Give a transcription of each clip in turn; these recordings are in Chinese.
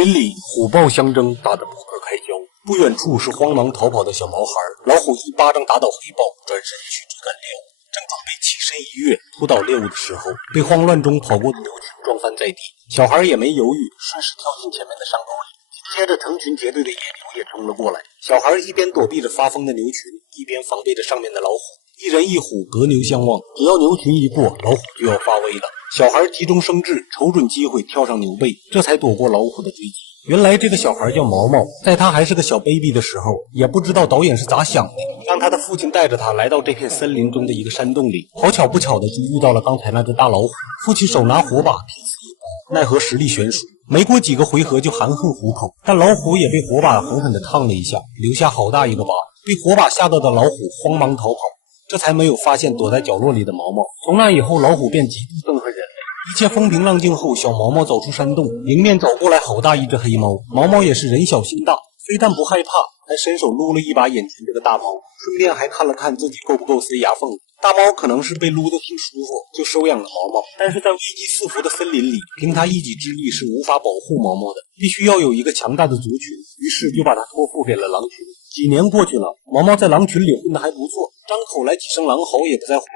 林里虎豹相争，打得不可开交。不远处是慌忙逃跑的小毛孩，老虎一巴掌打倒黑豹，转身去追赶猎物。正准备起身一跃扑倒猎物的时候，被慌乱中跑过的牛群撞翻在地。小孩也没犹豫，顺势跳进前面的山沟里。接着成群结队的野牛也冲了过来。小孩一边躲避着发疯的牛群，一边防备着上面的老虎。一人一虎隔牛相望，只要牛群一过，老虎就要发威了。小孩急中生智，瞅准机会跳上牛背，这才躲过老虎的追击。原来这个小孩叫毛毛，在他还是个小 baby 的时候，也不知道导演是咋想的，让他的父亲带着他来到这片森林中的一个山洞里。好巧不巧的就遇到了刚才那只大老虎，父亲手拿火把劈死一刀，奈何实力悬殊，没过几个回合就含恨虎口，但老虎也被火把狠狠地烫了一下，留下好大一个疤。被火把吓到的老虎慌忙逃跑，这才没有发现躲在角落里的毛毛。从那以后，老虎便极度憎恨人类。一切风平浪静后，小毛毛走出山洞，迎面走过来好大一只黑猫。毛毛也是人小心大，非但不害怕，还伸手撸了一把眼前这个大猫，顺便还看了看自己够不够塞牙缝。大猫可能是被撸得挺舒服，就收养了毛毛，但是在危机四伏的森林里，凭他一己之力是无法保护毛毛的，必须要有一个强大的族群，于是就把它托付给了狼群。几年过去了，毛毛在狼群里混得还不错，张口来几声狼嚎也不在话下。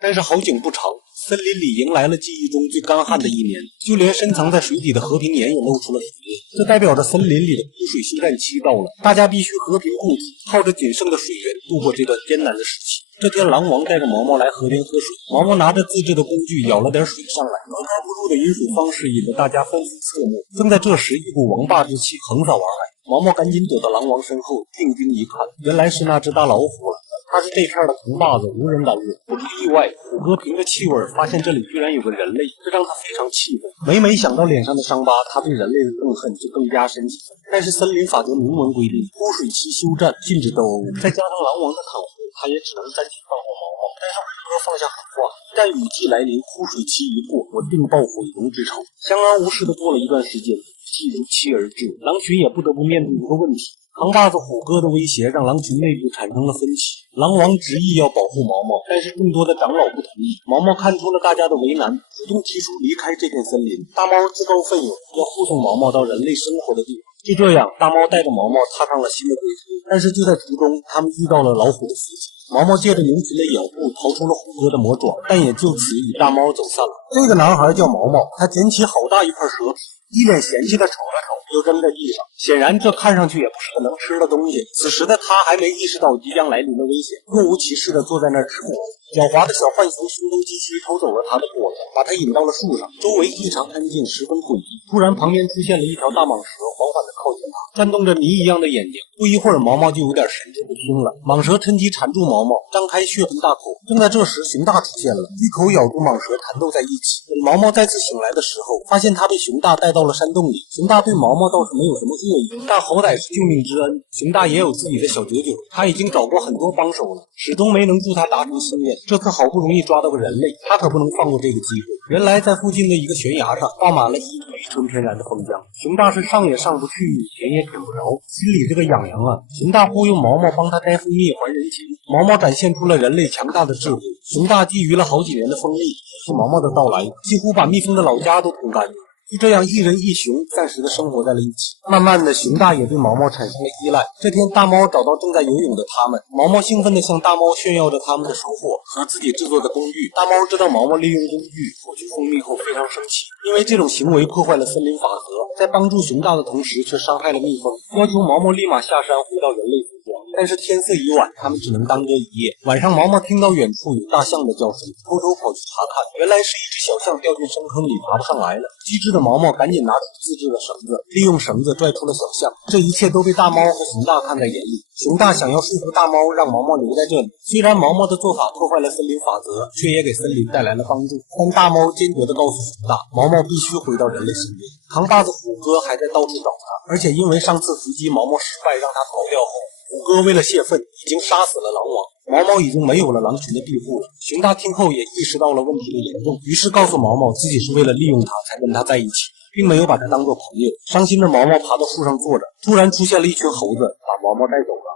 但是好景不长，森林里迎来了记忆中最干旱的一年，就连深藏在水底的和平岩也露出了水面，这代表着森林里的枯水休战期到了，大家必须和平共处，靠着仅剩的水源度过这段艰难的时期。这天狼王带着毛毛来河边喝水，毛毛拿着自制的工具舀了点水上来，格格不入的饮水方式引得大家纷纷侧目。正在这时，一股王霸之气横扫而来，毛毛赶紧躲到狼王身后，定睛一看，原来是那只大老虎了。他是这片的扛把子，无人敢惹。不出意外，虎哥凭着气味发现这里居然有个人类，这让他非常气愤。每每想到脸上的伤疤，他对人类的憎恨就更加深几分。但是森林法则明文规定，枯水期休战，禁止斗殴，再加上狼王的袒护，他也只能暂且放过毛毛。但是虎哥放下狠话，一旦雨季来临，枯水期一过，我定报毁容之仇。相安无事的过了一段时间，季如期而至，狼群也不得不面对一个问题。扛把子虎哥的威胁让狼群内部产生了分歧，狼王执意要保护毛毛，但是众多的长老不同意。毛毛看出了大家的为难，主动提出离开这片森林。大猫自告奋勇要护送毛毛到人类生活的地方。就这样，大猫带着毛毛踏上了新的归途。但是就在途中，他们遇到了老虎的袭击。毛毛借着牛群的咬步逃出了虎哥的魔爪，但也就此与大猫走散了。这个男孩叫毛毛，他捡起好大一块蛇皮，一脸嫌弃的瞅了瞅，又扔在地上。显然这看上去也不是个能吃的东西。此时的他还没意识到即将来临的危险，若无其事的坐在那儿吃苦。狡猾的小浣熊声东击西偷走了他的果子，把他引到了树上，周围异常安静，十分诡异。突然旁边出现了一条大蟒蛇，缓缓地靠近他，转动着谜一样的眼睛。不一会儿，毛毛就有点神志不清了。蟒蛇趁机缠住毛毛，张开血盆大口。正在这时，熊大出现了，一口咬住蟒蛇，弹斗在一起。等毛毛再次醒来的时候，发现他被熊大带到了山洞里。熊大对毛毛倒是没有什么恶意，但好歹是救命之恩。熊大也有自己的小九九，他已经找过很多帮手了，始终没能助他达成心愿。这次好不容易抓到个人类，他可不能放过这个机会。原来在附近的一个悬崖上挂满了一堆纯天然的枫浆，熊大是上也上不去，舔也舔不着，心里这个痒痒啊。熊大忽悠毛毛帮他摘蜂蜜还人情，毛毛展现出了人类强大的智慧。熊大觊觎了好几年的蜂蜜，是毛毛的到来几乎把蜜蜂的老家都捅干净。就这样，一人一熊暂时的生活在了一起。慢慢的，熊大也对毛毛产生了依赖。这天，大猫找到正在游泳的他们，毛毛兴奋地向大猫炫耀着他们的收获和自己制作的工具。大猫知道毛毛利用工具获取蜂蜜后非常生气，因为这种行为破坏了森林法则，在帮助熊大的同时却伤害了蜜蜂，要求毛毛立马下山回到人类国家。但是天色已晚，他们只能耽搁一夜。晚上，毛毛听到远处有大象的叫声，偷偷跑去查看，原来是一只小象掉进深坑里爬不上来了。机智的毛毛赶紧拿出自制的绳子，利用绳子拽出了小象。这一切都被大猫和熊大看在眼里。熊大想要说服大猫让毛毛留在这里，虽然毛毛的做法破坏了森林法则，却也给森林带来了帮助。但大猫坚决地告诉熊大，毛毛必须回到人类身边。扛把子虎哥还在到处找他，而且因为上次伏击毛毛失败让他逃掉后，虎哥为了泄愤已经杀死了狼王，毛毛已经没有了狼群的庇护了。熊大听后也意识到了问题的严重，于是告诉毛毛自己是为了利用他才跟他在一起，并没有把他当作朋友。伤心的毛毛爬到树上坐着，突然出现了一群猴子，把毛毛带走了。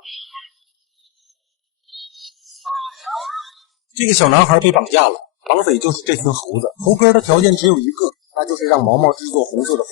这个小男孩被绑架了，绑匪就是这群猴子。猴哥的条件只有一个，那就是让毛毛制作红色的花，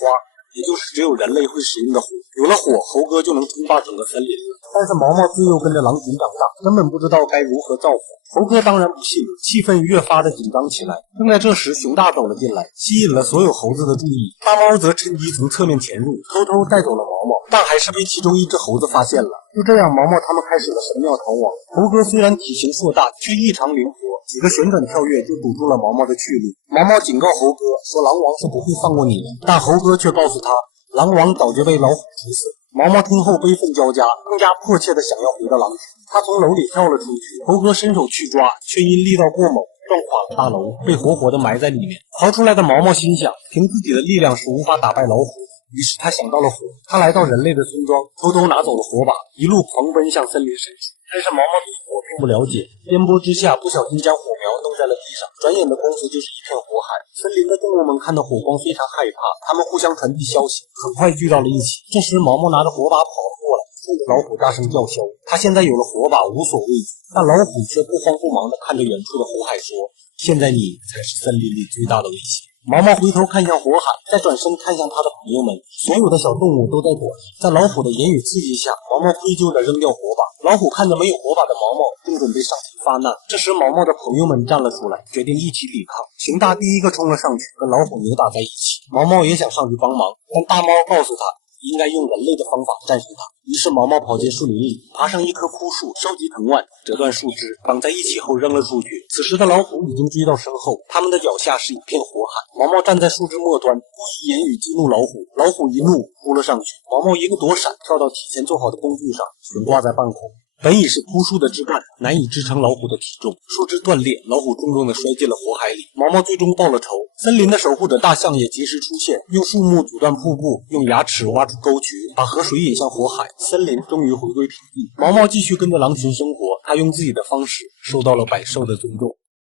也就是只有人类会使用的火。有了火，猴哥就能称霸整个森林了。但是毛毛自幼跟着狼群长大，根本不知道该如何造火。猴哥当然不信，气氛越发的紧张起来。正在这时，熊大走了进来，吸引了所有猴子的注意。大猫则趁机从侧面潜入，偷偷带走了毛毛，但还是被其中一只猴子发现了。就这样，毛毛他们开始了神妙逃亡。猴哥虽然体型硕大，却异常灵活，几个旋转跳跃就堵住了毛毛的去路。毛毛警告猴哥说，狼王是不会放过你的，但猴哥却告诉他，狼王早就被老虎处死。毛毛听后悲愤交加，更加迫切地想要回到狼群。他从楼里跳了出去，猴哥伸手去抓，却因力道过猛，撞垮了大楼，被活活地埋在里面。逃出来的毛毛心想，凭自己的力量是无法打败老虎，于是他想到了火。他来到人类的村庄，偷偷拿走了火把，一路狂奔向森林深处。但是毛毛对火并不了解，颠簸之下不小心将火苗弄在了地上，转眼的功夫就是一片火海。森林的动物们看到火光非常害怕，他们互相传递消息，很快聚到了一起。这时毛毛拿着火把跑了过来，冲着老虎大声叫嚣。他现在有了火把，无所畏惧，但老虎却不慌不忙地看着远处的火海说，现在你才是森林里最大的威胁。毛毛回头看向火海，再转身看向他的朋友们，所有的小动物都在躲。在老虎的言语刺激下，毛毛愧疚地扔掉火把。老虎看着没有火把的毛毛，正准备上前发难，这时毛毛的朋友们站了出来，决定一起抵抗。熊大第一个冲了上去，跟老虎扭打在一起。毛毛也想上去帮忙，但大猫告诉他应该用人类的方法战胜它。于是毛毛跑进树林里，爬上一棵枯树，收集藤蔓，折断树枝，绑在一起后扔了出去。此时的老虎已经追到身后，他们的脚下是一片火海。毛毛站在树枝末端，故意言语激怒老虎，老虎一怒扑了上去。毛毛一个躲闪，跳到提前做好的工具上，悬挂在半空。本已是枯树的枝干，难以支撑老虎的体重，树枝断裂，老虎重重地摔进了火海里。毛毛最终报了仇，森林的守护者大象也及时出现，用树木阻断瀑布，用牙齿挖出沟渠，把河水引向火海，森林终于回归平地。毛毛继续跟着狼群生活，他用自己的方式受到了百兽的尊重。